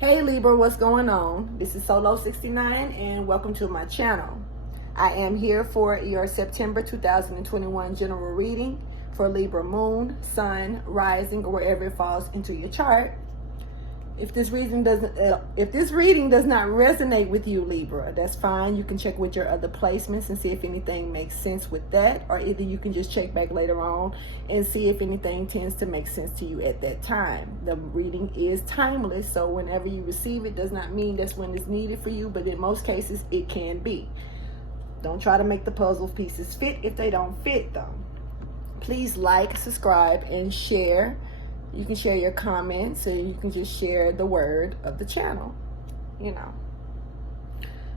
Hey Libra, what's going on? This is Solo69 and welcome to my channel. I am here for your September 2021 general reading for Libra Moon, Sun, Rising, or wherever it falls into your chart. If this reading does not resonate with you, Libra, that's fine. You can check with your other placements and see if anything makes sense with that, or either you can just check back later on and see if anything tends to make sense to you at that time. The reading is timeless, so whenever you receive it does not mean that's when it's needed for you, but in most cases it can be. Don't try to make the puzzle pieces fit if they don't fit, though. Please like, subscribe, and share. You can share your comments, or you can just share the word of the channel,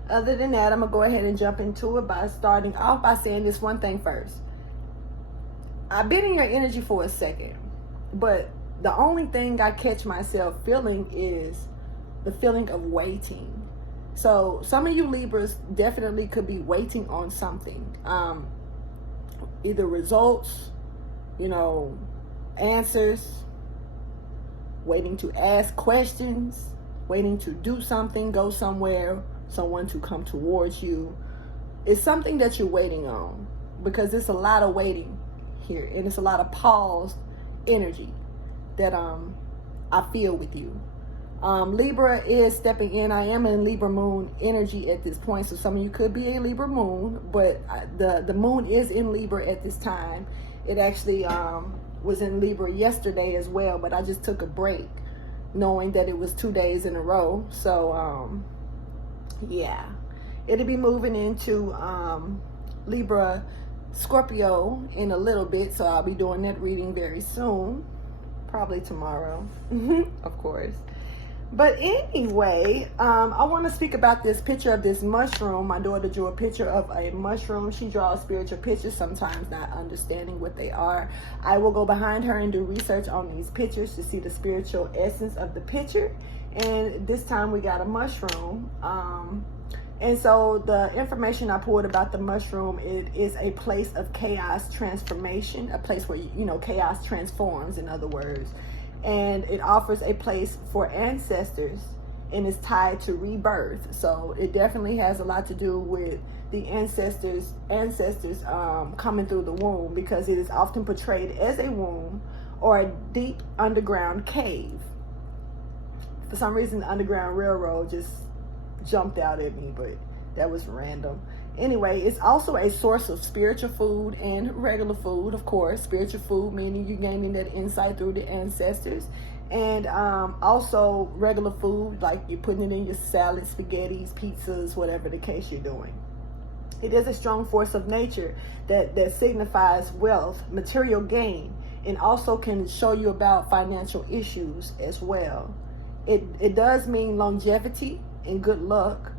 Other than that, I'm going to go ahead and jump into it by starting off by saying this one thing first. I've been in your energy for a second, but the only thing I catch myself feeling is the feeling of waiting. So some of you Libras definitely could be waiting on something. Either results, answers, waiting to ask questions, waiting to do something, go somewhere, someone to come towards you. It's something that you're waiting on, because it's a lot of waiting here, and it's a lot of paused energy that I feel with you. Libra is stepping in. I am in Libra Moon energy at this point, so some of you could be a Libra Moon, but the Moon is in Libra at this time. It actually was in Libra yesterday as well, but I just took a break knowing that it was 2 days in a row. So yeah, it'll be moving into Libra Scorpio in a little bit, so I'll be doing that reading very soon, probably tomorrow. Of course. But anyway, I want to speak about this picture of this mushroom. My daughter drew a picture of a mushroom. She draws spiritual pictures, sometimes not understanding what they are. I will go behind her and do research on these pictures to see the spiritual essence of the picture. And this time we got a mushroom. And so the information I pulled about the mushroom, it is a place of chaos transformation, a place where, chaos transforms, in other words. And it offers a place for ancestors, and is tied to rebirth. So it definitely has a lot to do with the ancestors coming through the womb, because it is often portrayed as a womb or a deep underground cave. For some reason, the Underground Railroad just jumped out at me, but that was random. Anyway, it's also a source of spiritual food and regular food, of course. Spiritual food meaning you're gaining that insight through the ancestors. And also regular food, like you're putting it in your salad, spaghettis, pizzas, whatever the case you're doing. It is a strong force of nature that signifies wealth, material gain, and also can show you about financial issues as well. It does mean longevity and good luck.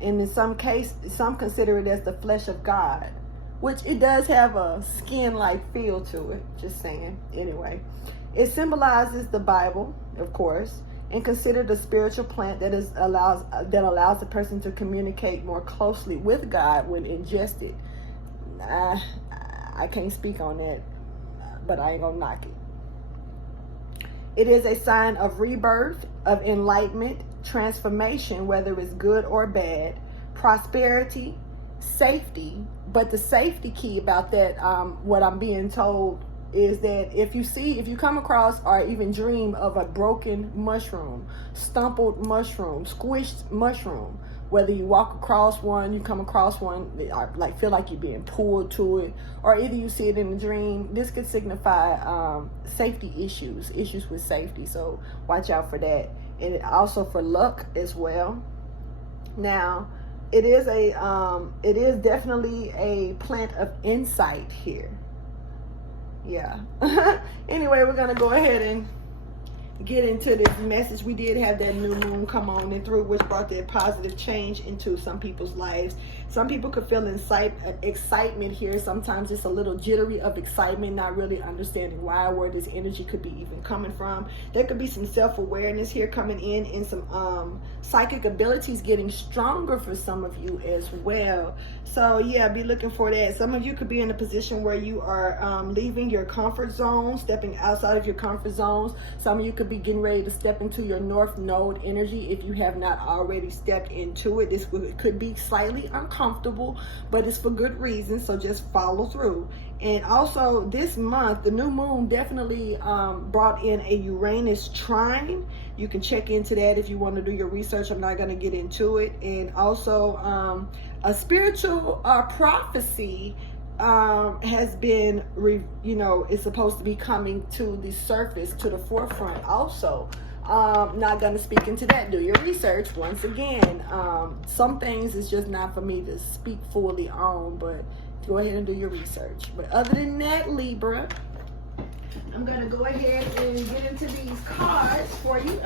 And in some cases, some consider it as the flesh of God, which it does have a skin-like feel to it, just saying. Anyway, it symbolizes the Bible, of course, and considered a spiritual plant that allows the person to communicate more closely with God when ingested. I can't speak on that, but I ain't gonna knock it. It is a sign of rebirth, of enlightenment, transformation, whether it's good or bad, prosperity, safety. But the safety key about that, what I'm being told, is that if you come across or even dream of a broken mushroom, stumbled mushroom, squished mushroom, whether you walk across one, you come across one, like feel like you're being pulled to it, or either you see it in a dream, this could signify safety issues with safety. So watch out for that. And also for luck as well. Now, it is definitely a plant of insight here. Yeah. Anyway, we're gonna go ahead and get into this message. We did have that new moon come on and through, which brought that positive change into some people's lives. Some people could feel excitement here. Sometimes it's a little jittery of excitement, not really understanding why or where this energy could be even coming from. There could be some self-awareness here coming in, and some psychic abilities getting stronger for some of you as well. So yeah, be looking for that. Some of you could be in a position where you are leaving your comfort zone, stepping outside of your comfort zones. Some of you could be getting ready to step into your North Node energy if you have not already stepped into it. This could be slightly uncomfortable, but it's for good reason, so just follow through. And also this month, the new moon definitely brought in a Uranus trine. You can check into that if you want to do your research. I'm not going to get into it. And also a spiritual prophecy has been, is supposed to be coming to the surface, to the forefront also. Not going to speak into that. Do your research. Once again, some things is just not for me to speak fully on, but go ahead and do your research. But other than that, Libra, I'm going to go ahead and get into these cards for you.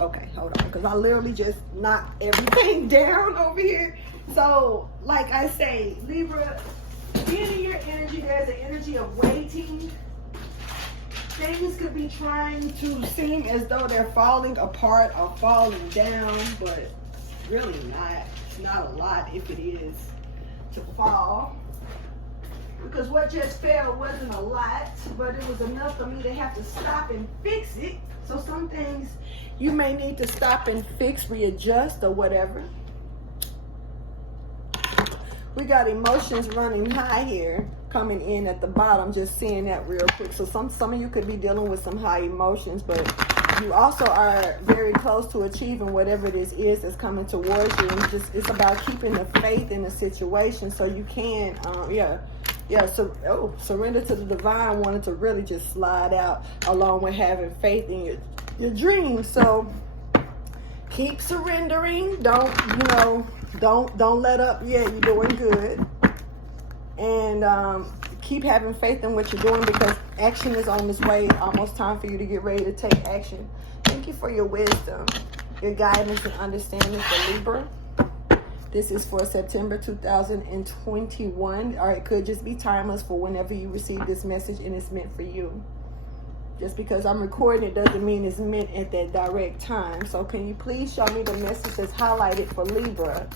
Okay, hold on, because I literally just knocked everything down over here. So, like I say, Libra, being in your energy, there's an energy of waiting. Things could be trying to seem as though they're falling apart or falling down, but really not. It's not a lot if it is to fall. Because what just fell wasn't a lot, but it was enough for me to have to stop and fix it. So some things you may need to stop and fix, readjust, or whatever. We got emotions running high here, coming in at the bottom. Just seeing that real quick. So some of you could be dealing with some high emotions, but you also are very close to achieving whatever this is that's coming towards you. And it's about keeping the faith in the situation so you can, surrender to the divine. Wanted to really just slide out along with having faith in your dreams. So keep surrendering. Don't let up yet. You're doing good. And keep having faith in what you're doing, because action is on its way. Almost time for you to get ready to take action. Thank you for your wisdom, your guidance, and understanding for Libra. This is for September 2021, or it could just be timeless for whenever you receive this message and it's meant for you. Just because I'm recording it doesn't mean it's meant at that direct time. So can you please show me the message that's highlighted for Libra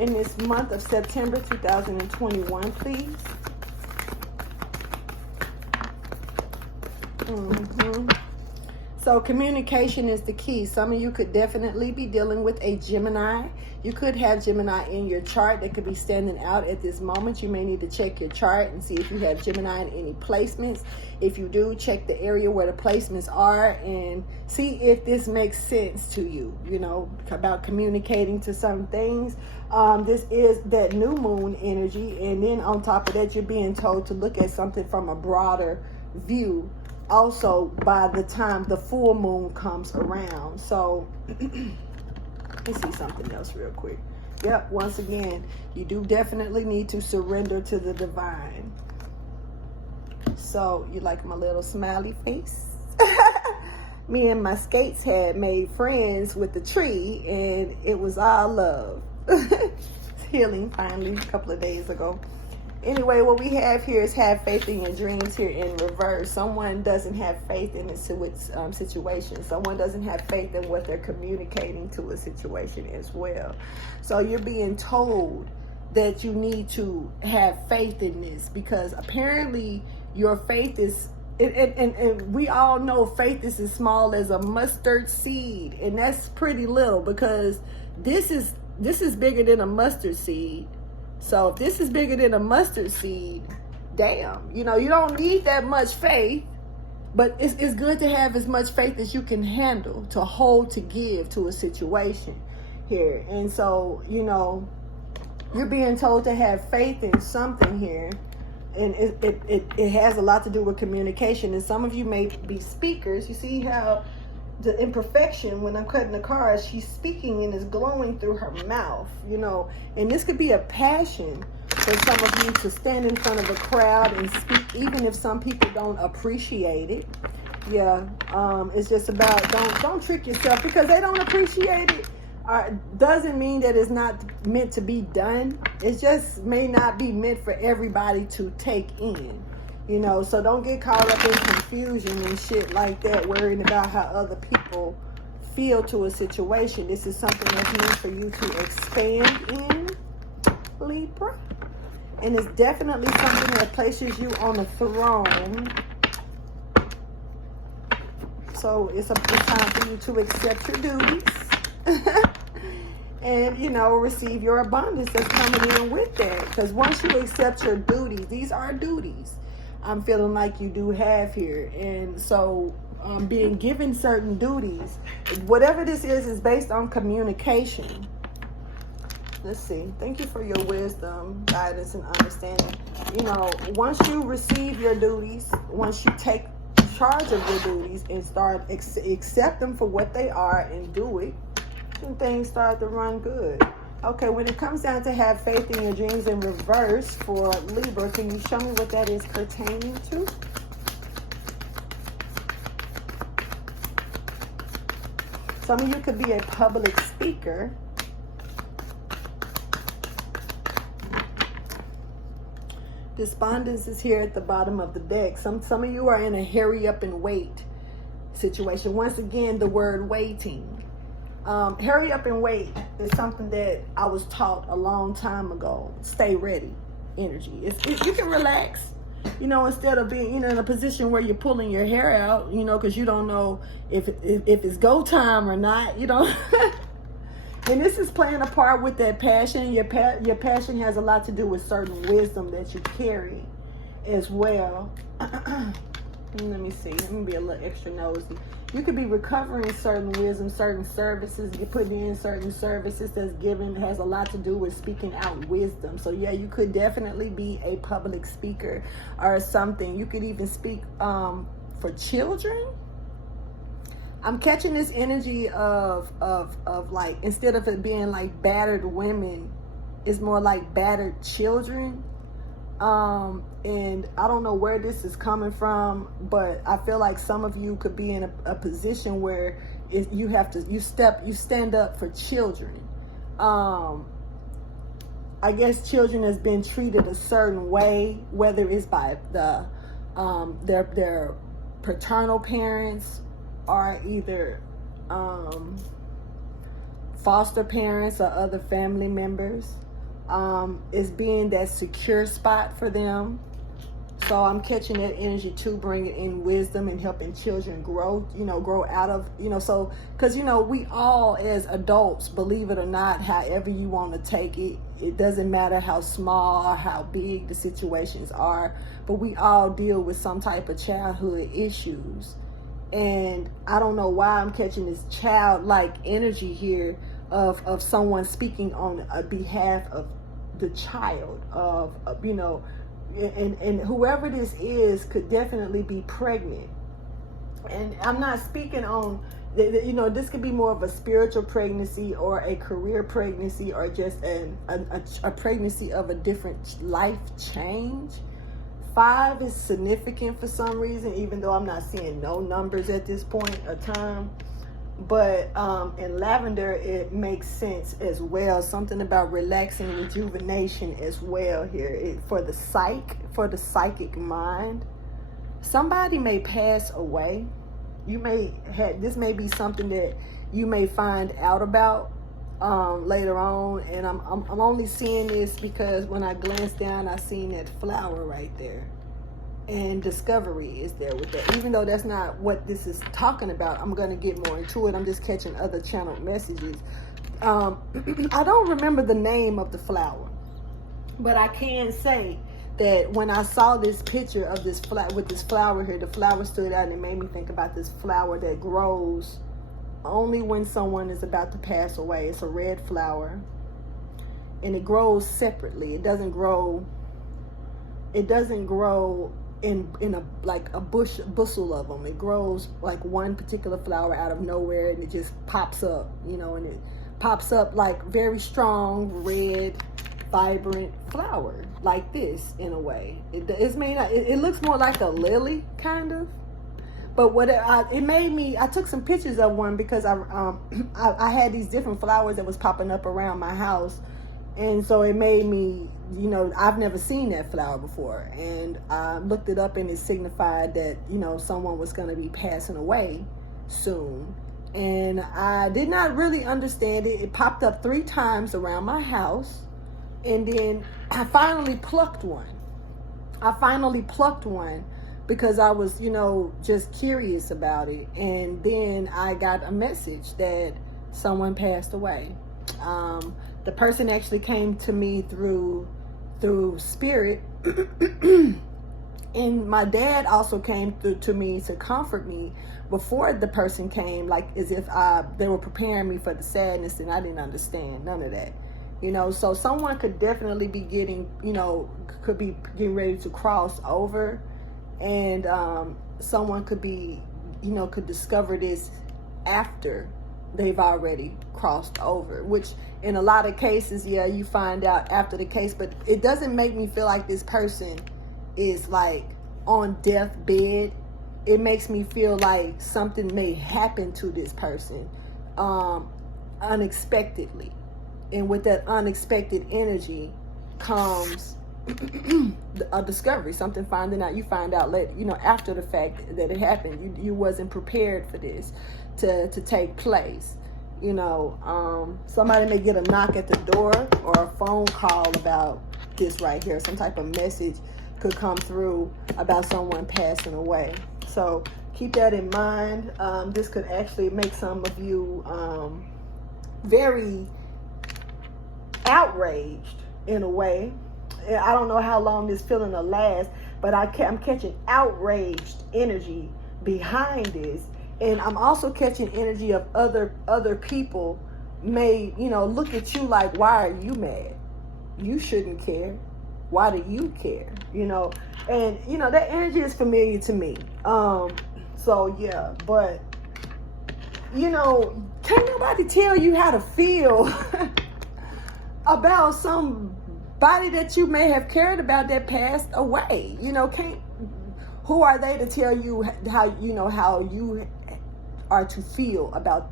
in this month of September 2021, please? So communication is the key. Some of you could definitely be dealing with a Gemini. You could have Gemini in your chart that could be standing out at this moment. You may need to check your chart and see if you have Gemini in any placements. If you do, check the area where the placements are and see if this makes sense to you, about communicating to some things. This is that new moon energy. And then on top of that, you're being told to look at something from a broader view. Also, by the time the full moon comes around. So, let me see something else real quick. Yep, once again, you do definitely need to surrender to the divine. So, you like my little smiley face? Me and my skates had made friends with the tree, and it was all love. Healing finally a couple of days ago. Anyway, what we have here is have faith in your dreams here in reverse. Someone doesn't have faith in this situation. Someone doesn't have faith in what they're communicating to a situation as well. So you're being told that you need to have faith in this, because apparently your faith is, and we all know faith is as small as a mustard seed. And that's pretty little, because this is bigger than a mustard seed. So if this is bigger than a mustard seed, damn, you don't need that much faith, but it's good to have as much faith as you can handle, to hold, to give to a situation here. And so, you're being told to have faith in something here. And it has a lot to do with communication. And some of you may be speakers. You see how the imperfection when I'm cutting the cards, she's speaking and it's glowing through her mouth, and this could be a passion for some of you to stand in front of a crowd and speak, even if some people don't appreciate it. It's just about don't trick yourself because they don't appreciate it. doesn't mean that it's not meant to be done. It just may not be meant for everybody to take in. You know, so don't get caught up in confusion and shit like that, worrying about how other people feel to a situation. This is something that's meant for you to expand in, Libra. And it's definitely something that places you on a throne. So it's time for you to accept your duties. And, you know, receive your abundance that's coming in with that. Because once you accept your duties, these are duties I'm feeling like you do have here. And so being given certain duties, whatever this is based on communication. Let's see. Thank you for your wisdom, guidance, and understanding. You know, once you receive your duties, once you take charge of your duties and start accept them for what they are and do it, then things start to run good. Okay, when it comes down to have faith in your dreams in reverse for Libra, can you show me what that is pertaining to? Some of you could be a public speaker. Despondence is here at the bottom of the deck. Some of you are in a hurry up and wait situation. Once again, the word waiting. Hurry up and wait is something that I was taught a long time ago. Stay ready energy. You can relax, you know, instead of being, you know, in a position where you're pulling your hair out, you know, because you don't know if it's go time or not, you know. And this is playing a part with that passion. Your passion has a lot to do with certain wisdom that you carry as well. Let me see. Let me be a little extra nosy. You could be recovering certain wisdom, certain services. You're putting in certain services that's given, has a lot to do with speaking out wisdom. So yeah, you could definitely be a public speaker or something. You could even speak for children. I'm catching this energy of like, instead of it being like battered women, it's more like battered children. And I don't know where this is coming from, but I feel like some of you could be in a position where you stand up for children. I guess children has been treated a certain way, whether it's by their paternal parents or either foster parents or other family members. Is being that secure spot for them. So I'm catching that energy too, bringing in wisdom and helping children grow, you know, grow out of, you know, so, because, you know, we all as adults, believe it or not, however you want to take it, it doesn't matter how small or how big the situations are, but we all deal with some type of childhood issues. And I don't know why I'm catching this childlike energy here of someone speaking on a behalf of the child of you know, and whoever this is could definitely be pregnant. And I'm not speaking on, you know, this could be more of a spiritual pregnancy or a career pregnancy or just a pregnancy of a different life change. 5 is significant for some reason, even though I'm not seeing no numbers at this point of time. But in lavender, it makes sense as well. Something about relaxing, rejuvenation as well here. For the psychic mind. Somebody may pass away. This may be something that you may find out about later on. And I'm only seeing this because when I glanced down, I seen that flower right there. And discovery is there with that. Even though that's not what this is talking about, I'm going to get more into it. I'm just catching other channeled messages. I don't remember the name of the flower, but I can say that when I saw this picture of this with this flower here, the flower stood out and it made me think about this flower that grows only when someone is about to pass away. It's a red flower and it grows separately. It doesn't grow in a like a bushel of them. It grows like one particular flower out of nowhere and it just pops up, you know, and it pops up like very strong red vibrant flower like this in a way. It looks more like a lily kind of, But it made me, I took some pictures of one because I had these different flowers that was popping up around my house. And so it made me, I've never seen that flower before. And I looked it up, and it signified that, someone was going to be passing away soon. And I did not really understand it. It popped up 3 times around my house. And then I finally plucked one. Because I was, just curious about it. And then I got a message that someone passed away. The person actually came to me through spirit. And my dad also came to me to comfort me before the person came, like as if they were preparing me for the sadness, and I didn't understand none of that. So someone could definitely be getting ready to cross over, and someone could be, could discover this after they've already crossed over, which in a lot of cases, you find out after the case. But it doesn't make me feel like this person is like on deathbed. It makes me feel like something may happen to this person unexpectedly. And with that unexpected energy comes a discovery, something you find out later, after the fact that it happened. You wasn't prepared for this to take place. Somebody may get a knock at the door or a phone call about this right here. Some type of message could come through about someone passing away. So keep that in mind. This could actually make some of you very outraged in a way. I don't know how long this feeling will last, but I'm catching outraged energy behind this. And I'm also catching energy of other people may, look at you like, why are you mad? You shouldn't care. Why do you care? And that energy is familiar to me. So yeah, but can't nobody tell you how to feel about somebody that you may have cared about that passed away. Who are they to tell you how you are to feel about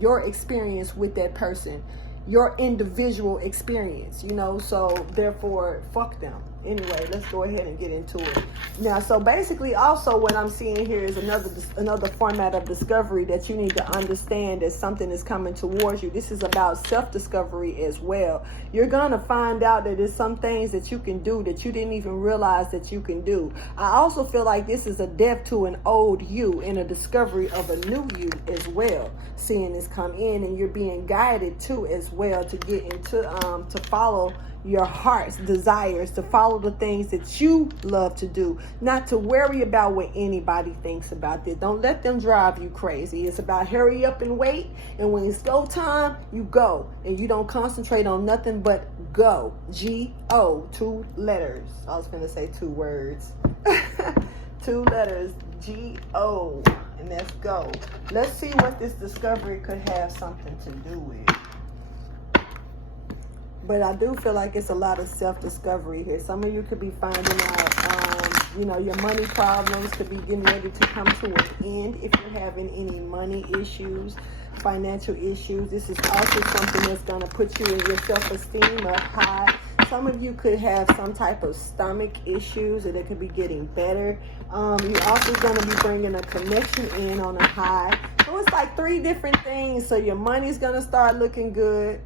your experience with that person, your individual experience, so therefore fuck them. Anyway, let's go ahead and get into it now. So basically, also what I'm seeing here is another format of discovery that you need to understand that something is coming towards you. This is about self-discovery as well. You're gonna find out that there's some things that you can do that you didn't even realize that you can do. I also feel like this is a death to an old you and a discovery of a new you as well. Seeing this come in, and you're being guided too as well to get into to follow your heart's desires, to follow the things that you love to do, not to worry about what anybody thinks about this. Don't let them drive you crazy. It's about hurry up and wait, and when it's go time, you go, and you don't concentrate on nothing but go. G-O, 2 letters. I was gonna say 2 words. 2 letters, G-O, and let's go. Let's see what this discovery could have something to do with. But I do feel like it's a lot of self-discovery here. Some of you could be finding out, your money problems could be getting ready to come to an end if you're having any money issues, financial issues. This is also something that's going to put you in your self-esteem up high. Some of you could have some type of stomach issues, and it could be getting better. You're also going to be bringing a connection in on a high. So it's like 3 different things. So your money's going to start looking good.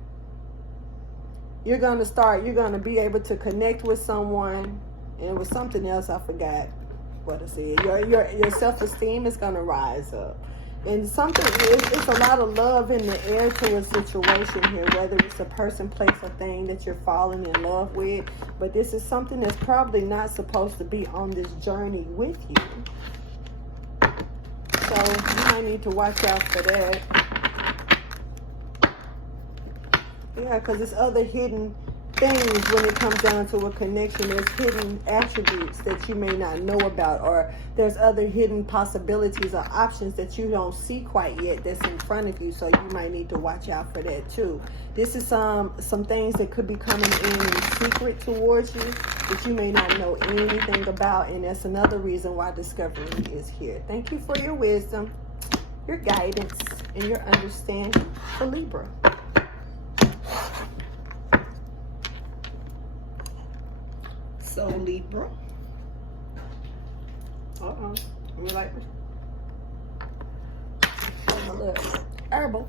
You're going to be able to connect with someone. And it was something else, I forgot what I said. Your self-esteem is going to rise up. And it's a lot of love in the air to a situation here, whether it's a person, place, or thing that you're falling in love with. But this is something that's probably not supposed to be on this journey with you. So you might need to watch out for that. Yeah, because there's other hidden things when it comes down to a connection. There's hidden attributes that you may not know about, or there's other hidden possibilities or options that you don't see quite yet that's in front of you, so you might need to watch out for that too. This is some things that could be coming in secret towards you that you may not know anything about, and that's another reason why discovery is here. Thank you for your wisdom, your guidance, and your understanding for Libra. So Libra, we like look herbal.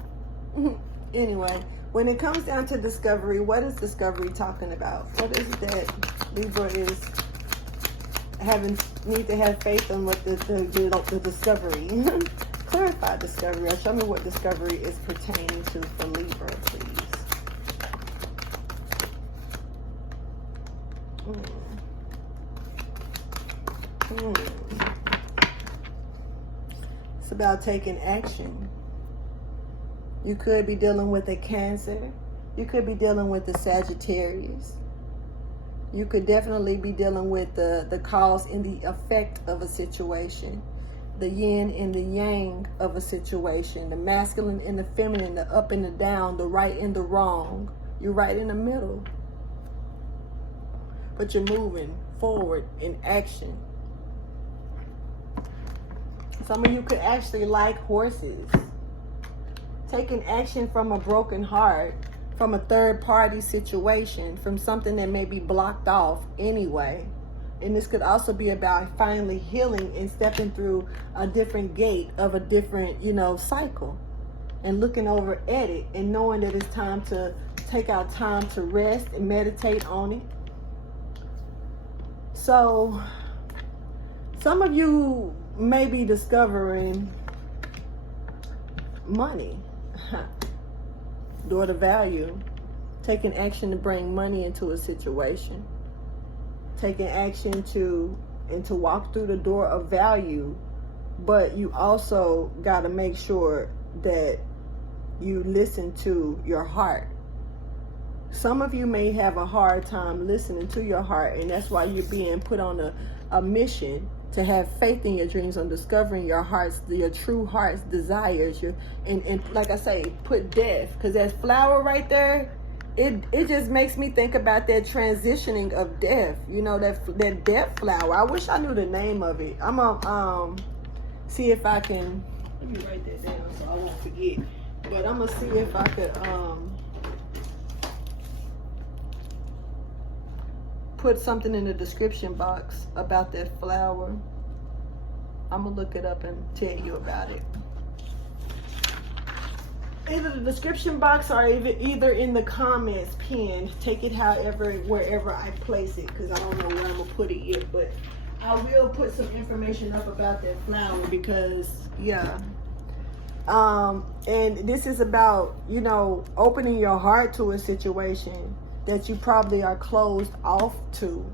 Anyway, when it comes down to discovery, what is discovery talking about? What is it that Libra is need to have faith in what the discovery? Clarify discovery, or show me what discovery is pertaining to for Libra, please. It's about taking action. You could be dealing with a Cancer. You could be dealing with the Sagittarius. You could definitely be dealing with the cause and the effect of a situation. The yin and the yang of a situation. The masculine and the feminine, the up and the down, the right and the wrong. You're right in the middle. But you're moving forward in action. Some of you could actually like horses. Taking action from a broken heart, from a third party situation, from something that may be blocked off anyway. And this could also be about finally healing and stepping through a different gate of a different, cycle. And looking over at it and knowing that it's time to take out time to rest and meditate on it. So, some of you may be discovering money. Door to value. Taking action to bring money into a situation. Taking action to walk through the door of value. But you also got to make sure that you listen to your heart. Some of you may have a hard time listening to your heart, and that's why you're being put on a mission to have faith in your dreams, on discovering your true heart's desires. And like I say, put death, because that flower right there, it just makes me think about that transitioning of death. That death flower. I wish I knew the name of it. I'm gonna see if I can. Let me write that down so I won't forget. But I'm gonna see if I could put something in the description box about that flower. I'm gonna look it up and tell you about it. Either the description box or either in the comments pinned. Take it wherever I place it, because I don't know where I'm gonna put it yet. But I will put some information up about that flower, because and this is about opening your heart to a situation that you probably are closed off to.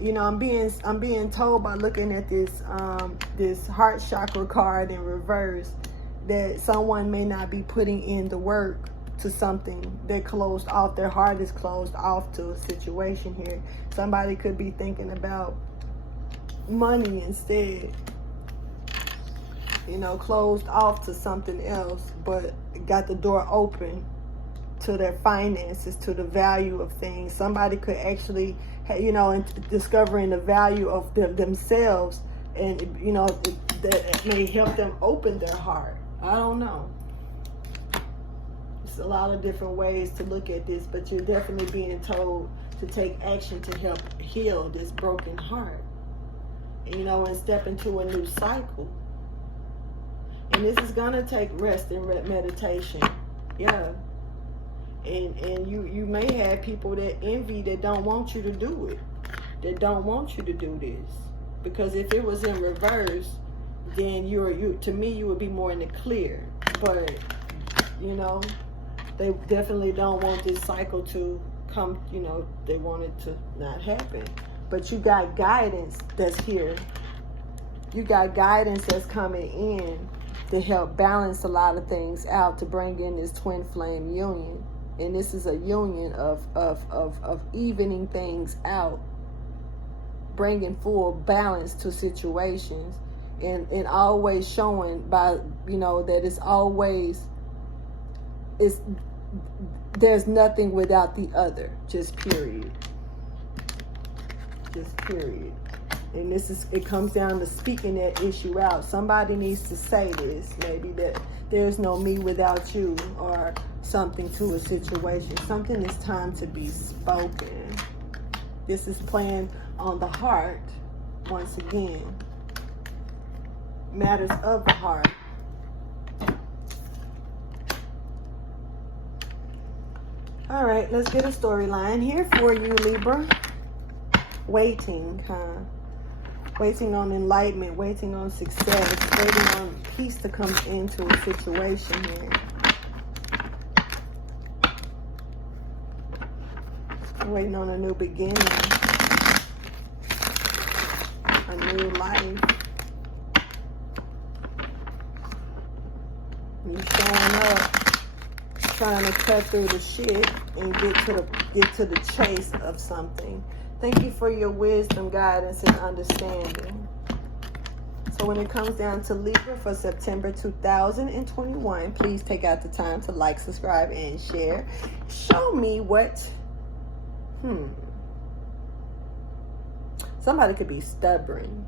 I'm being told by looking at this heart chakra card in reverse that someone may not be putting in the work to something. They're closed off. Their heart is closed off to a situation here. Somebody could be thinking about money instead. Closed off to something else, but got the door open to their finances, to the value of things. Somebody could actually, discovering the value of themselves, and that may help them open their heart. I don't know. It's a lot of different ways to look at this, but you're definitely being told to take action to help heal this broken heart, and step into a new cycle. And this is gonna take rest and meditation. And you may have people that envy, that don't want you to do it, that don't want you to do this. Because if it was in reverse, then to me you would be more in the clear. But they definitely don't want this cycle to come. They want it to not happen. But you got guidance that's here. You got guidance that's coming in to help balance a lot of things out, to bring in this twin flame union. And this is a union of evening things out, bringing full balance to situations, and always showing by, you know, that there's nothing without the other, just period. Just period. And it comes down to speaking that issue out. Somebody needs to say this, maybe, that there's no me without you, or something to a situation. Something is time to be spoken. This is playing on the heart once again. Matters of the heart. All right, let's get a storyline here for you, Libra. Waiting, huh? Waiting on enlightenment, waiting on success, waiting on peace to come into a situation here. Waiting on a new beginning, a new life. You showing up, trying to cut through the shit and get to the chase of something. Thank you for your wisdom, guidance, and understanding. So when it comes down to Libra for September 2021, please take out the time to like, subscribe, and share. Show me what... Somebody could be stubborn.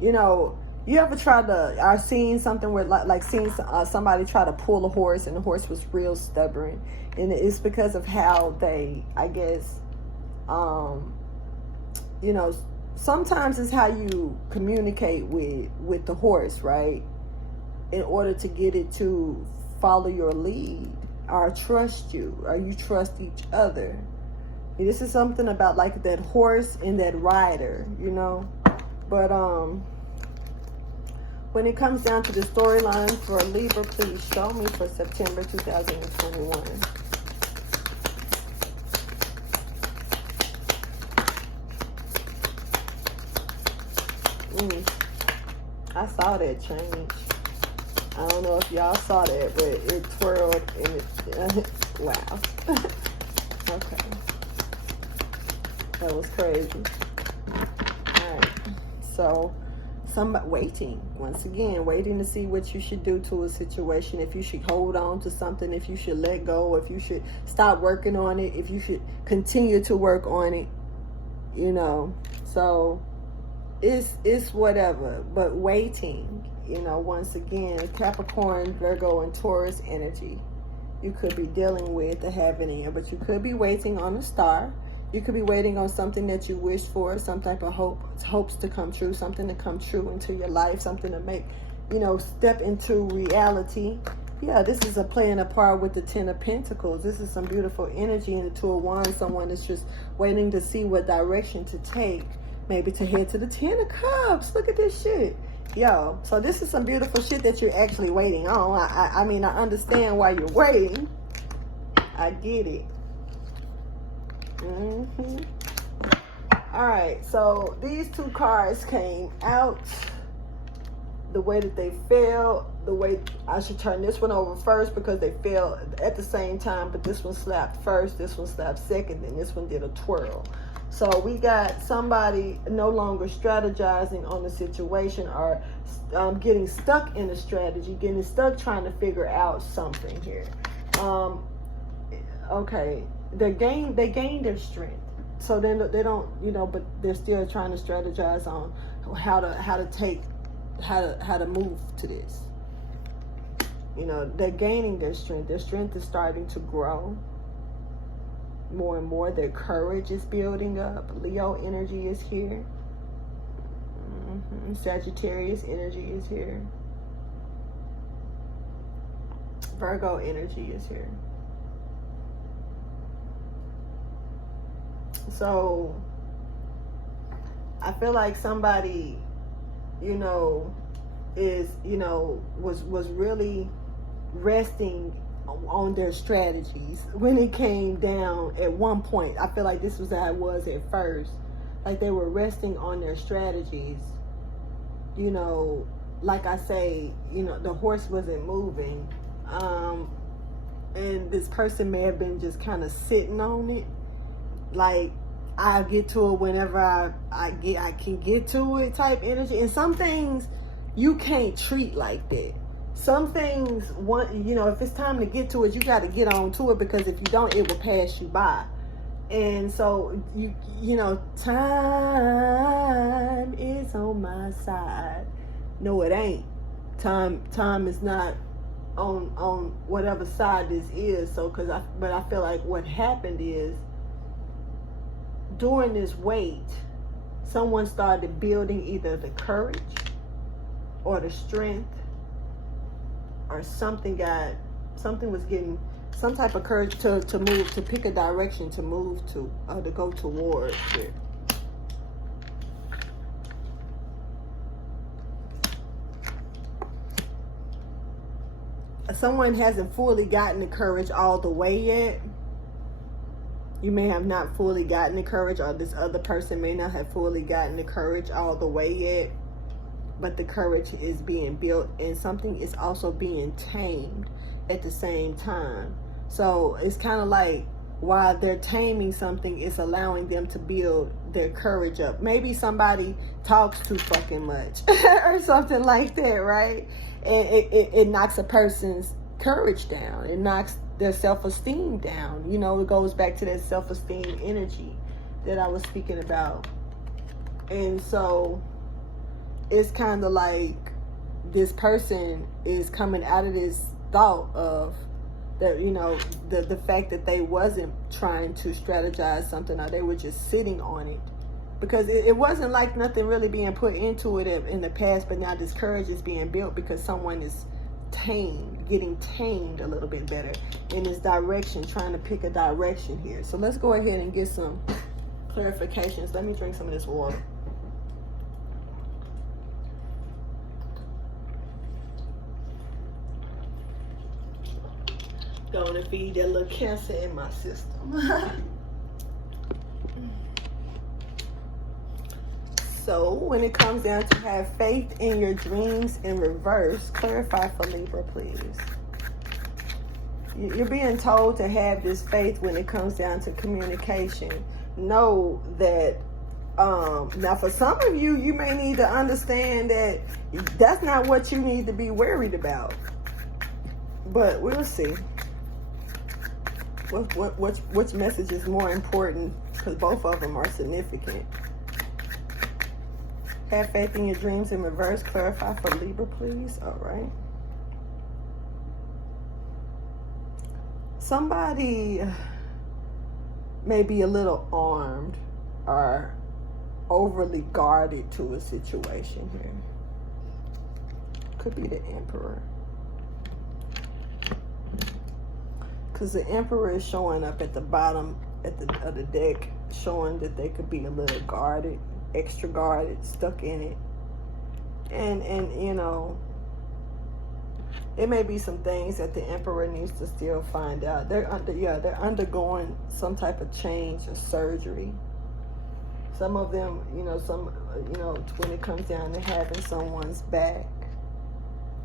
You know, you ever tried to... I've seen something where, like seeing somebody try to pull a horse, and the horse was real stubborn. And it's because of how they, I guess... you know, sometimes it's how you communicate with the horse, right? In order to get it to follow your lead or trust you, or you trust each other. And this is something about like that horse and that rider, you know. But when it comes down to the storyline for Libra, please show me for September 2021. I saw that change. I don't know if y'all saw that, but it twirled and it, wow. Okay. That was crazy. Alright. So, waiting. Once again, waiting to see what you should do to a situation. If you should hold on to something, if you should let go, if you should stop working on it, if you should continue to work on it. You know. So, it's whatever, but waiting, you know, once again, Capricorn, Virgo, and Taurus energy you could be dealing with or having in, but you could be waiting on a star. You could be waiting on something that you wish for, some type of hopes to come true, something to come true into your life, something to make, you know, step into reality. Yeah, this is a playing a part with the Ten of Pentacles. This is some beautiful energy in the Two of Wands. Someone that's just waiting to see what direction to take. Maybe to head to the Ten of Cups. Look at this shit. Yo, so this is some beautiful shit that you're actually waiting on. I mean, I understand why you're waiting. I get it. All right, so these two cards came out. The way that they fell, the way I should turn this one over first because they fell at the same time, but this one slapped first, this one slapped second, and this one did a twirl. So we got somebody no longer strategizing on the situation, or getting stuck in a strategy, getting stuck trying to figure out something here. Okay, they gained their strength. So then they don't, you know, but they're still trying to strategize on how to move to this. You know, they're gaining their strength. Their strength is starting to grow more and more. Their courage is building up. Leo energy is here. Sagittarius energy is here. Virgo energy is here. So I feel like somebody, you know, was really resting on their strategies when it came down at one point. I feel like this was how it was at first. Like they were resting on their strategies. You know, like I say, you know, the horse wasn't moving. and this person may have been just kind of sitting on it, like I'll get to it whenever I can get to it type energy. And some things you can't treat like that. Some things, if it's time to get to it, you got to get on to it, because if you don't, it will pass you by. And so time is on my side. No, it ain't. Time is not on whatever side this is. So but I feel like what happened is, during this wait, someone started building either the courage or the strength, or something was getting some type of courage to move, to pick a direction to move to, or to go towards it. Someone hasn't fully gotten the courage all the way yet. You may have not fully gotten the courage, or this other person may not have fully gotten the courage all the way yet. But the courage is being built, and something is also being tamed at the same time. So it's kind of like, while they're taming something, it's allowing them to build their courage up. Maybe somebody talks too fucking much or something like that, right? And it knocks a person's courage down. It knocks their self-esteem down. It goes back to that self-esteem energy that I was speaking about. And so it's kind of like this person is coming out of this thought of that, the fact that they wasn't trying to strategize something, or they were just sitting on it, because it wasn't like nothing really being put into it in the past. But now this courage is being built because someone is getting tamed a little bit better in this direction, trying to pick a direction here. So let's go ahead and get some clarifications. Let me drink some of this water. Going to feed that little cancer in my system. So when it comes down to have faith in your dreams in reverse, clarify for Libra, please. You're being told to have this faith when it comes down to communication. Know that, now for some of you, you may need to understand that that's not what you need to be worried about. But we'll see. Which message is more important? Because both of them are significant. Have faith in your dreams in reverse. Clarify for Libra, please. All right. Somebody may be a little armed or overly guarded to a situation here. Could be the Emperor. Because the Emperor is showing up at the bottom of the deck, showing that they could be a little guarded, extra guarded, stuck in it. And it may be some things that the Emperor needs to still find out. They're undergoing some type of change or surgery. Some of them, when it comes down to having someone's back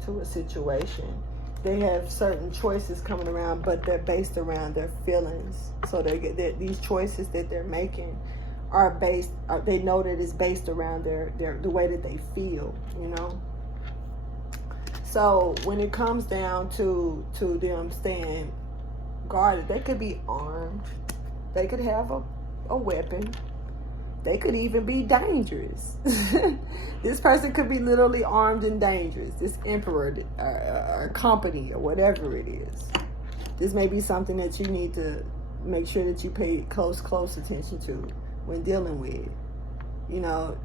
to a situation, they have certain choices coming around, but they're based around their feelings. So these choices that they're making are based. They know that it's based around the way that they feel. So when it comes down to them staying guarded, they could be armed. They could have a weapon. They could even be dangerous. This person could be literally armed and dangerous. This Emperor or company or whatever it is. This may be something that you need to make sure that you pay close attention to when dealing with.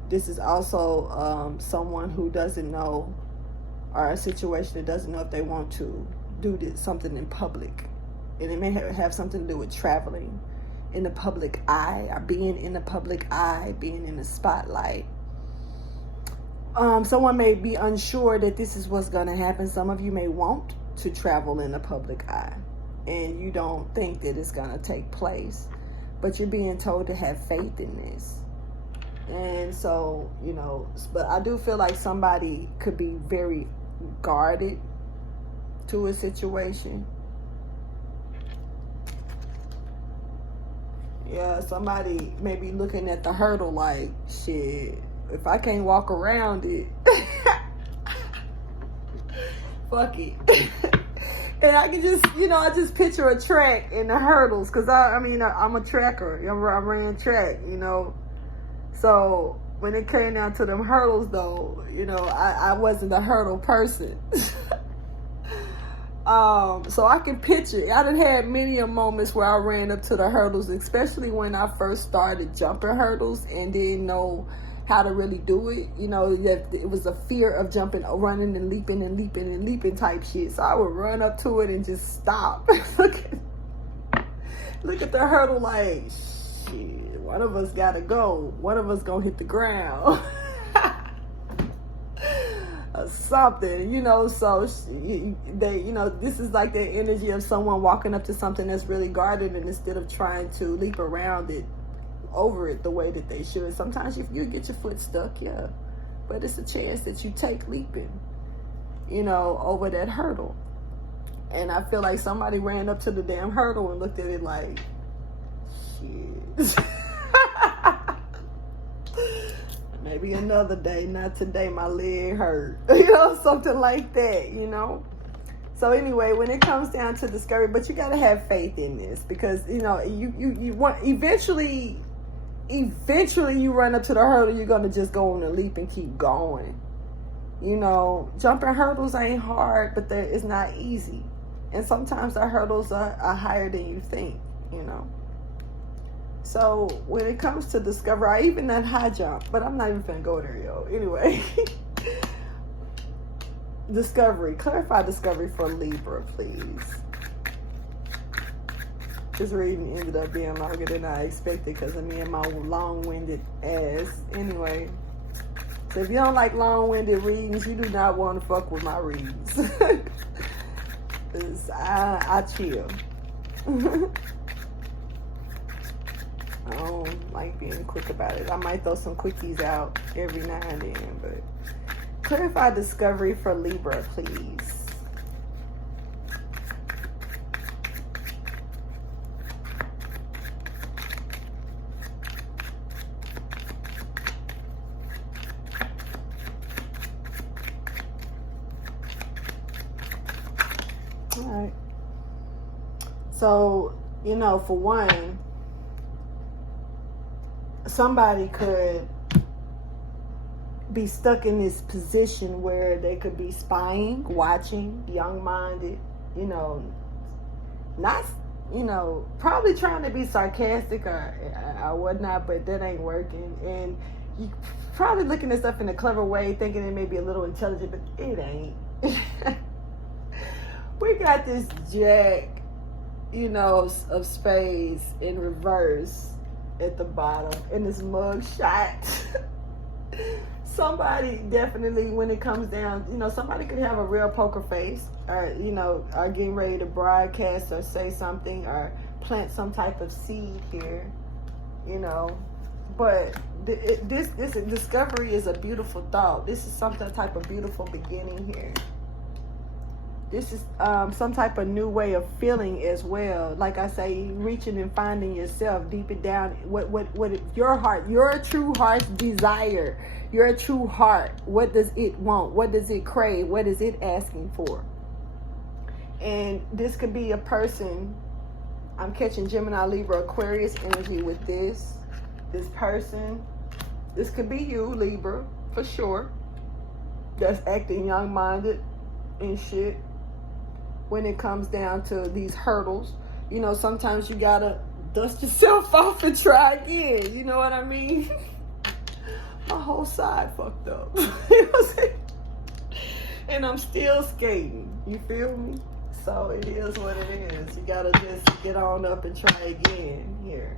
This is also someone who doesn't know, or a situation that doesn't know if they want to do something in public. And it may have something to do with traveling in the public eye, or being in the public eye, being in the spotlight. Someone may be unsure that this is what's going to happen. Some of you may want to travel in the public eye, and you don't think that it's going to take place, but you're being told to have faith in this. And so, but I do feel like somebody could be very guarded to a situation. Yeah, somebody may be looking at the hurdle like, shit, if I can't walk around it, fuck it. And I can just, I just picture a track and the hurdles, because I'm a tracker. I ran track, So when it came down to them hurdles, though, I wasn't a hurdle person. So I can picture it. I done had many a moments where I ran up to the hurdles, especially when I first started jumping hurdles and didn't know how to really do it. It was a fear of jumping, running and leaping type shit. So I would run up to it and just stop. Look at the hurdle like, shit, one of us gotta go. One of us gonna hit the ground. Or something, so this is like the energy of someone walking up to something that's really guarded, and instead of trying to leap around it, over it the way that they should, sometimes you get your foot stuck, yeah, but it's a chance that you take leaping, over that hurdle. And I feel like somebody ran up to the damn hurdle and looked at it like, shit. Maybe another day, not today, my leg hurt. Something like that, So anyway, when it comes down to discovery, but you got to have faith in this, because, you want, eventually you run up to the hurdle, you're going to just go on a leap and keep going. Jumping hurdles ain't hard, but it's not easy. And sometimes the hurdles are higher than you think, So when it comes to discovery, I even that high jump, but I'm not even finna go there, yo. Anyway, discovery, clarify discovery for Libra, please. This reading ended up being longer than I expected because of me and my long-winded ass. Anyway, so if you don't like long-winded readings, you do not want to fuck with my readings. Cause I chill. I don't like being quick about it. I might throw some quickies out every now and then, but clarify discovery for Libra, please. All right. So, for one, somebody could be stuck in this position where they could be spying, watching, young-minded, not, probably trying to be sarcastic or whatnot, but that ain't working. And you probably looking at stuff in a clever way, thinking it may be a little intelligent, but it ain't. We got this jack, of spades in reverse at the bottom, and this mug shot. Somebody definitely, when it comes down, somebody could have a real poker face, or are getting ready to broadcast or say something or plant some type of seed here, but this discovery is a beautiful thought. This is some type of beautiful beginning here. This is some type of new way of feeling as well. Like I say, reaching and finding yourself deep down. What your heart, your true heart's desire, your true heart. What does it want? What does it crave? What is it asking for? And this could be a person. I'm catching Gemini, Libra, Aquarius energy with this person. This could be you, Libra, for sure. That's acting young-minded and shit. When it comes down to these hurdles, sometimes you gotta dust yourself off and try again. You know what I mean? My whole side fucked up. You know what I'm saying? And I'm still skating. You feel me? So it is what it is. You gotta just get on up and try again here.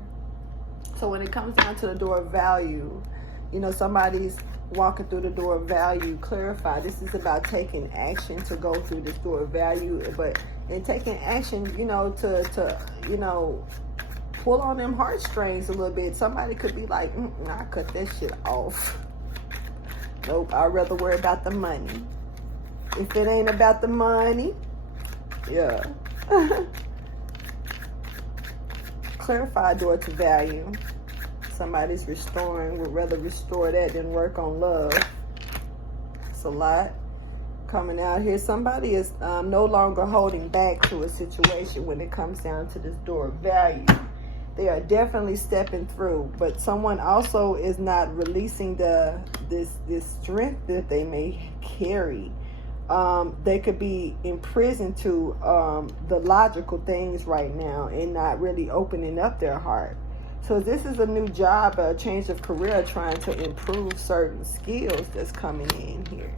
So when it comes down to the door of value, somebody's walking through the door of value. Clarify, this is about taking action to go through this door of value, but in taking action, to pull on them heartstrings a little bit. Somebody could be like, I cut that shit off. Nope, I'd rather worry about the money. If it ain't about the money, yeah. Clarify door to value. Somebody's restoring, would rather restore that than work on love. It's a lot coming out here. Somebody is no longer holding back to a situation when it comes down to this door of value. They are definitely stepping through, but someone also is not releasing this strength that they may carry. They could be imprisoned to the logical things right now and not really opening up their heart. So this is a new job, a change of career, trying to improve certain skills that's coming in here.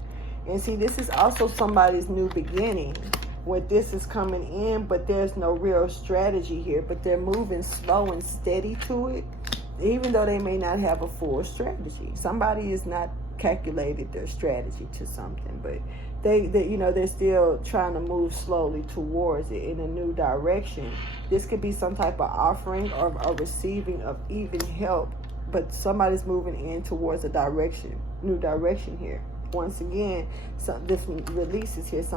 And see, this is also somebody's new beginning. What this is coming in, but there's no real strategy here. But they're moving slow and steady to it, even though they may not have a full strategy. Somebody is not calculated their strategy to something, but they're still trying to move slowly towards it in a new direction. This could be some type of offering or a receiving of even help, but somebody's moving in towards a direction, new direction here. Once again, some different releases here. There's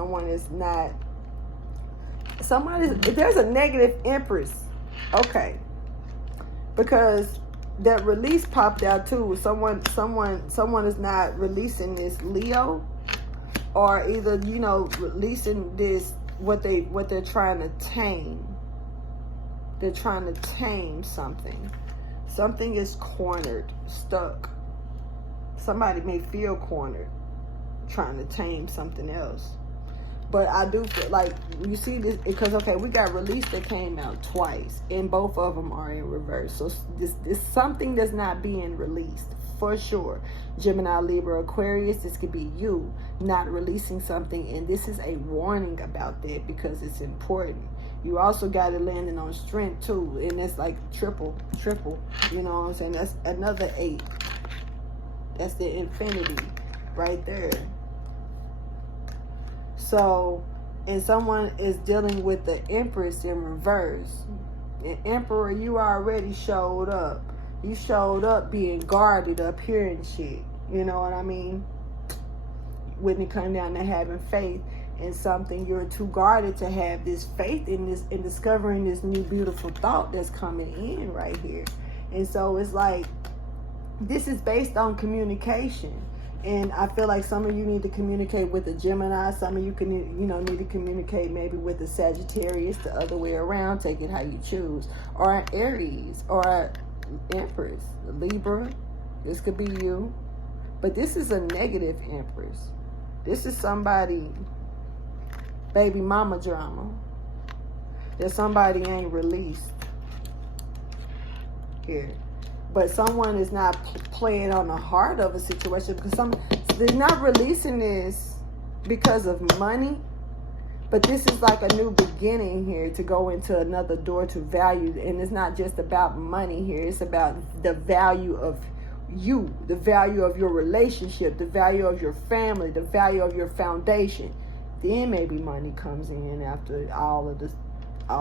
a negative empress. Okay. Because that release popped out too. Someone is not releasing this Leo, or either, releasing this what they're trying to tame. They're trying to tame something. Something is cornered, stuck. Somebody may feel cornered, trying to tame something else. But I do feel like, you see this, because, okay, we got release that came out twice, and both of them are in reverse. So this something that's not being released, for sure. Gemini, Libra, Aquarius, this could be you not releasing something, and this is a warning about that because it's important. You also got it landing on strength too, and it's like triple, you know what I'm saying? That's another 8. That's the infinity right there. So, and someone is dealing with the Empress in reverse. And Emperor, you already showed up. You showed up being guarded up here and shit. You know what I mean? When it comes down to having faith in something, you're too guarded to have this faith in this, in discovering this new beautiful thought that's coming in right here. And so it's like, this is based on communication. And I feel like some of you need to communicate with a Gemini. Some of you can, need to communicate maybe with a Sagittarius, the other way around. Take it how you choose. Or an Aries, or an Empress, Libra. This could be you. But this is a negative Empress. This is somebody, baby mama drama, that somebody ain't released here. But someone is not playing on the heart of a situation, because they're not releasing this because of money. But this is like a new beginning here to go into another door to value. And it's not just about money here. It's about the value of you, the value of your relationship, the value of your family, the value of your foundation. Then maybe money comes in after all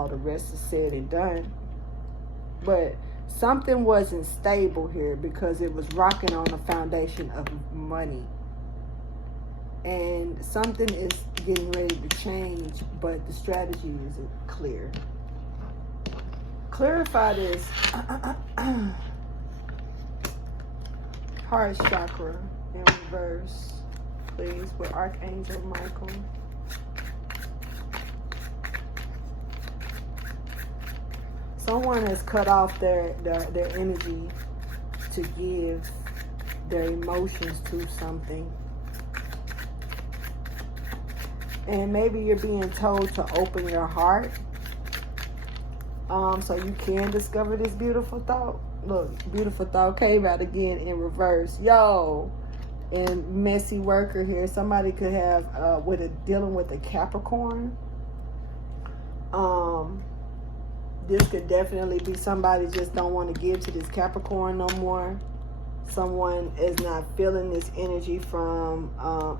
the rest is said and done. But something wasn't stable here because it was rocking on the foundation of money. And something is getting ready to change, but the strategy isn't clear. Clarify this. Heart chakra in reverse, please, with Archangel Michael. Someone has cut off their energy to give their emotions to something. And maybe you're being told to open your heart, so you can discover this beautiful thought. Look, beautiful thought came out again in reverse. Yo, and messy worker here. Somebody could have dealing with a Capricorn. This could definitely be somebody just don't want to give to this Capricorn no more. Someone is not feeling this energy from,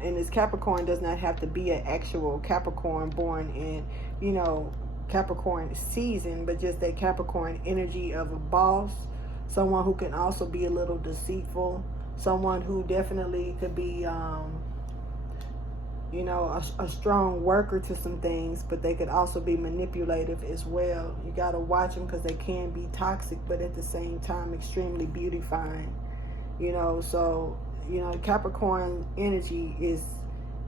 and this Capricorn does not have to be an actual Capricorn born in, Capricorn season, but just that Capricorn energy of a boss. Someone who can also be a little deceitful. Someone who definitely could be you know, a strong worker to some things, but they could also be manipulative as well. You got to watch them because they can be toxic, but at the same time extremely beautifying, you know. So, you know, Capricorn energy is,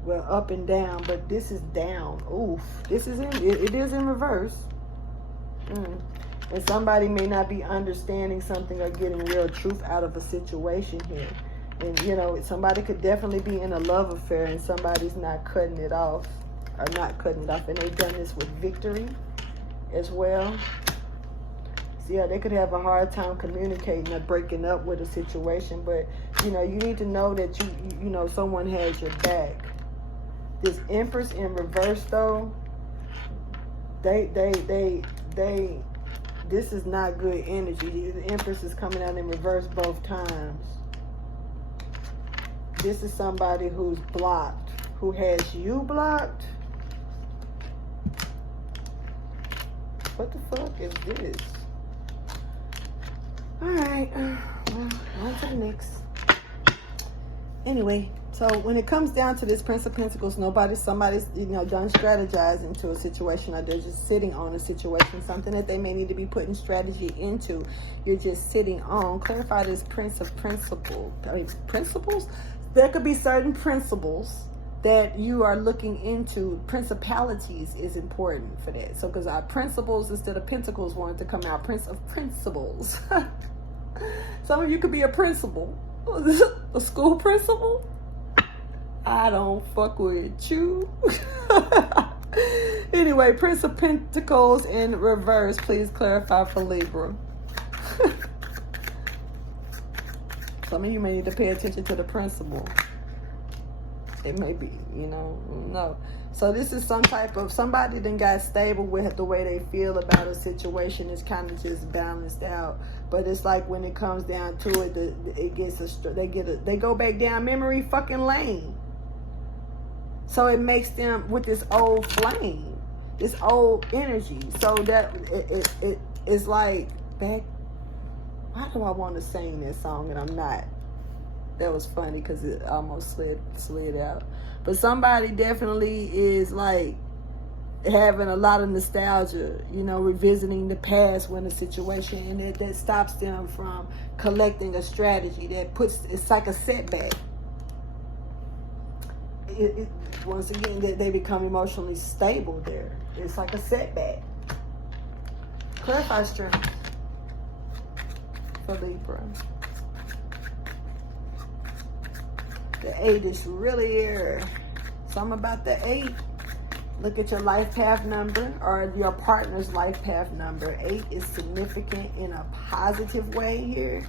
well, up and down, but this is down. Oof, this is it is in reverse. And somebody may not be understanding something or getting real truth out of a situation here. And, you know, somebody could definitely be in a love affair and somebody's not cutting it off, or not cutting it off. And they've done this with victory as well. So, yeah, they could have a hard time communicating or breaking up with a situation. But, you know, you need to know that, you know, someone has your back. This Empress in reverse, though, this is not good energy. The Empress is coming out in reverse both times. This is somebody who's blocked, who has you blocked. What the fuck is this? All right, well, on to the next. Anyway, so when it comes down to this Prince of Pentacles, somebody's, you know, done strategizing to a situation, or they're just sitting on a situation, something that they may need to be putting strategy into. You're just sitting on. Clarify this Prince of Principles. There could be certain principles that you are looking into. Principalities is important for that. So, because our principles instead of pentacles wanted to come out, Prince of Principles. Some of you could be a principal. A school principal? I don't fuck with you. Anyway, Prince of Pentacles in reverse. Please clarify for Libra. Some of you may need to pay attention to the principle. It may be, you know, no. So this is some type of, somebody then got stable with the way they feel about a situation. It's kind of just balanced out. But it's like when it comes down to it, they go back down memory fucking lane. So it makes them with this old flame, this old energy. So that it is like back. Why do I want to sing this song and I'm not? That was funny because it almost slid out. But somebody definitely is like having a lot of nostalgia, you know, revisiting the past when a situation, and that stops them from collecting a strategy that it's like a setback. Once again, they become emotionally stable there. It's like a setback. Clarify strength for Libra. The 8 is really here. Something about the 8. Look at your life path number or your partner's life path number. 8 is significant in a positive way here,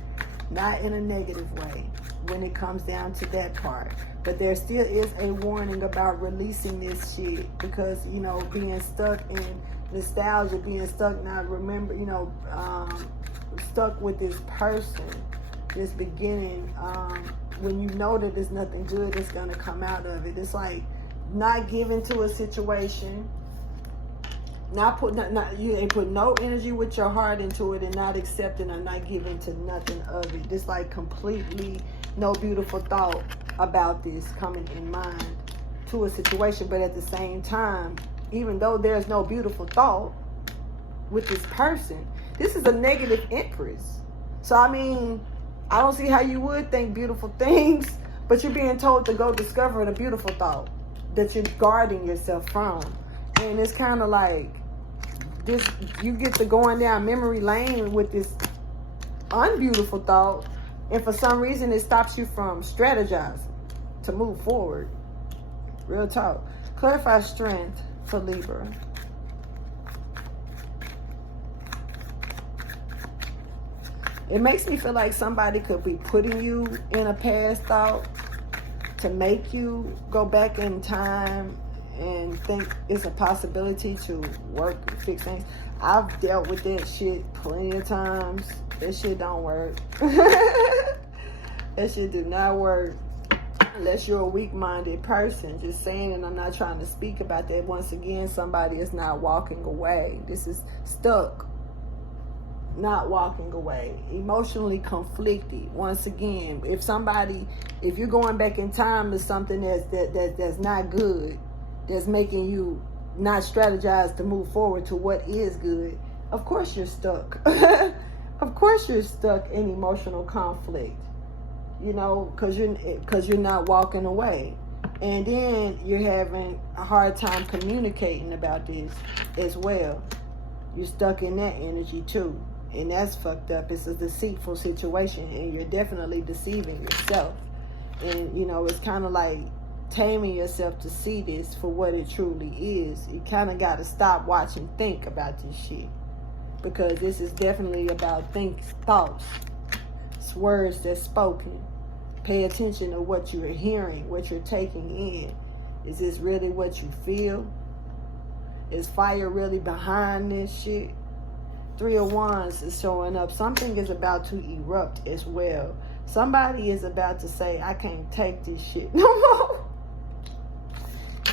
not in a negative way when it comes down to that part. But there still is a warning about releasing this shit because, you know, being stuck in nostalgia, being stuck now, remember, you know, stuck with this person, this beginning, when you know that there's nothing good that's going to come out of it. It's like not giving to a situation, you ain't put no energy with your heart into it and not accepting or not giving to nothing of it. It's like completely no beautiful thought about this coming in mind to a situation. But at the same time, even though there's no beautiful thought with this person, this is a negative Empress. So, I mean, I don't see how you would think beautiful things, but you're being told to go discover the beautiful thought that you're guarding yourself from. And it's kind of like this, you get to going down memory lane with this unbeautiful thought, and for some reason it stops you from strategizing to move forward. Real talk. Clarify strength for Libra. It makes me feel like somebody could be putting you in a past thought to make you go back in time and think it's a possibility to work and fix things. I've dealt with that shit plenty of times. That shit don't work. That shit do not work unless you're a weak-minded person. Just saying, and I'm not trying to speak about that. Once again, somebody is not walking away. This is stuck. not walking away, emotionally conflicted. Once again, if you're going back in time to something that's not good, that's making you not strategize to move forward to what is good, of course you're stuck. Of course you're stuck in emotional conflict, because you're not walking away. And then you're having a hard time communicating about this as well. You're stuck in that energy too. And that's fucked up. It's a deceitful situation, and you're definitely deceiving yourself. And, it's kind of like taming yourself to see this for what it truly is. You kind of got to stop, watch, and think about this shit. Because this is definitely about thoughts. It's words that's spoken. Pay attention to what you're hearing, what you're taking in. Is this really what you feel? Is fire really behind this shit? 3 of Wands is showing up. Something is about to erupt as well. Somebody is about to say, I can't take this shit no more.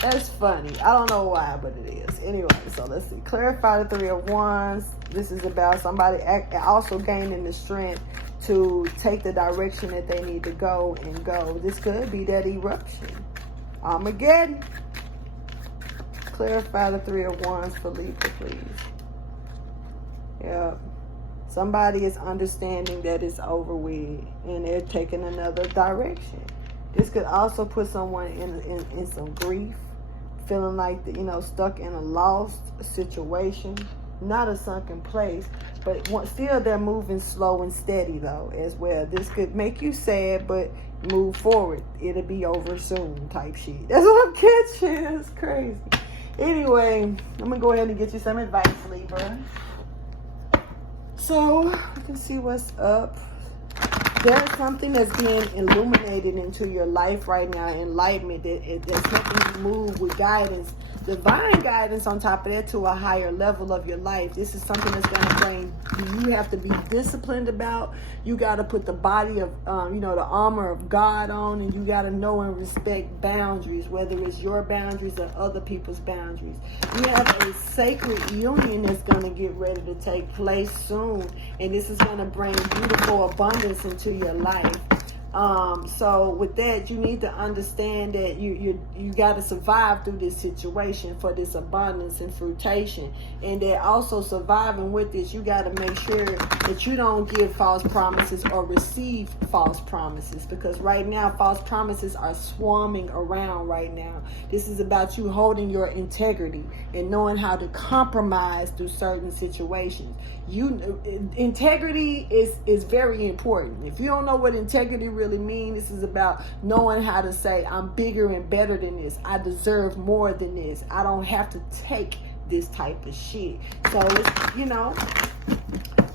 That's funny. I don't know why, but it is. Anyway, so let's see. Clarify the 3 of Wands. This is about somebody also gaining the strength to take the direction that they need to go and go. This could be that eruption. Armageddon. Clarify the 3 of Wands for Libra, please. Yeah. Somebody is understanding that it's over with and they're taking another direction. This could also put someone in some grief, feeling like, stuck in a lost situation. Not a sunken place, but still they're moving slow and steady though as well. This could make you sad, but move forward. It'll be over soon type shit. That's what I'm catching. It's crazy. Anyway, I'm going to go ahead and get you some advice, Libra. So, you can see what's up. There's something that's being illuminated into your life right now, enlightenment, that's making you move with guidance, divine guidance on top of that to a higher level of your life. This is something that's going to bring, you have to be disciplined about. You got to put the body of, the armor of God on, and you got to know and respect boundaries, whether it's your boundaries or other people's boundaries. You have a sacred union that's going to get ready to take place soon, and this is going to bring beautiful abundance into your life. So with that, you need to understand that you got to survive through this situation for this abundance and fruition, and that also surviving with this, you got to make sure that you don't give false promises or receive false promises, because right now false promises are swarming around right now. This is about you holding your integrity and knowing how to compromise through certain situations. Integrity is very important. If you don't know what integrity really means, this is about knowing how to say, I'm bigger and better than this. I deserve more than this. I don't have to take this type of shit. So it's,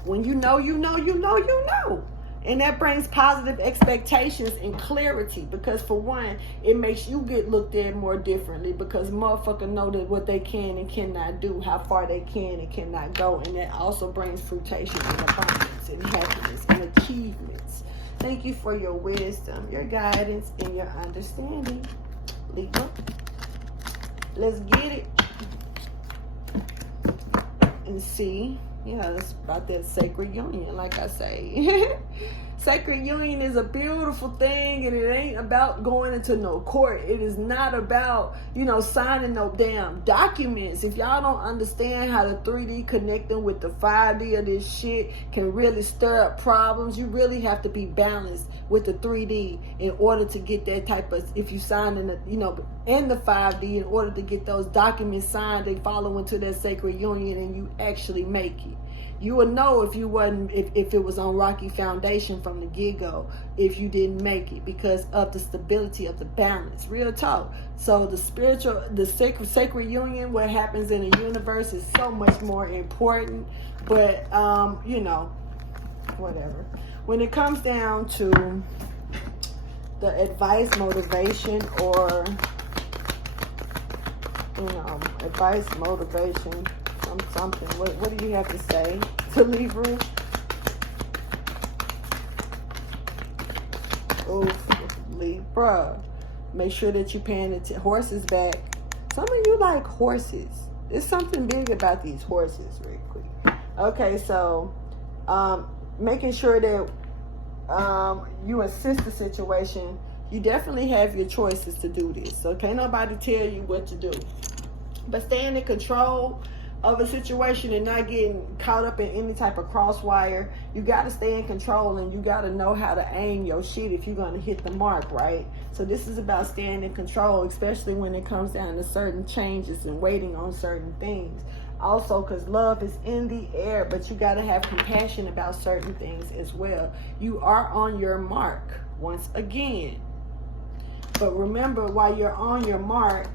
when you know. And that brings positive expectations and clarity, because for one, it makes you get looked at more differently, because motherfuckers know that what they can and cannot do, how far they can and cannot go. And that also brings fruition and abundance and happiness and achievements. Thank you for your wisdom, your guidance, and your understanding, Libra. Let's get it and see. Yeah, it's about that sacred union, like I say. Sacred union is a beautiful thing, and it ain't about going into no court. It is not about, signing no damn documents. If y'all don't understand how the 3D connecting with the 5D of this shit can really stir up problems, you really have to be balanced with the 3D in order to get that type of, if you sign in the, in the 5D, in order to get those documents signed, they follow into that sacred union and you actually make it. You would know if if it was on rocky foundation from the get-go, if you didn't make it, because of the stability of the balance. Real talk. So the sacred union, what happens in the universe, is so much more important. But whatever. When it comes down to the advice, motivation, or advice, motivation, something. What do you have to say to Libra? Oh, Libra. Make sure that you're paying attention. Horses back. Some of you like horses. There's something big about these horses, real quick. Okay, so making sure that you assist the situation. You definitely have your choices to do this. So can't nobody tell you what to do. But staying in control of a situation and not getting caught up in any type of crosswire. You got to stay in control, and you got to know how to aim your shit if you're going to hit the mark, right? So this is about staying in control, especially when it comes down to certain changes and waiting on certain things. Also, because love is in the air, but you got to have compassion about certain things as well. You are on your mark once again. But remember, while you're on your mark,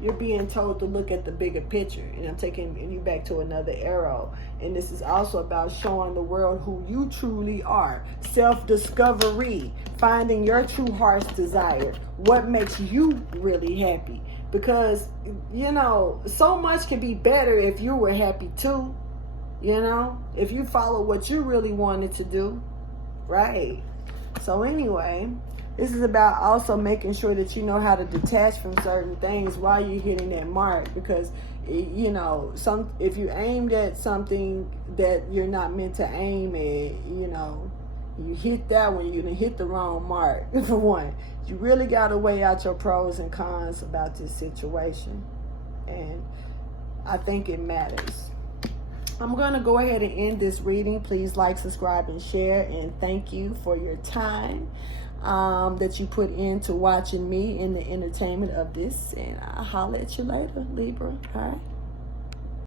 you're being told to look at the bigger picture. And I'm taking you back to another arrow. And this is also about showing the world who you truly are. Self-discovery. Finding your true heart's desire. What makes you really happy. Because, you know, so much can be better if you were happy too. You know, if you follow what you really wanted to do. Right. So anyway, this is about also making sure that you know how to detach from certain things while you're hitting that mark. Because, you know, if you aimed at something that you're not meant to aim at, you know, you hit that one, you're going to hit the wrong mark. For one, you really got to weigh out your pros and cons about this situation. And I think it matters. I'm going to go ahead and end this reading. Please like, subscribe, and share. And thank you for your time that you put into watching me in the entertainment of this. And I'll holler at you later, Libra. All right.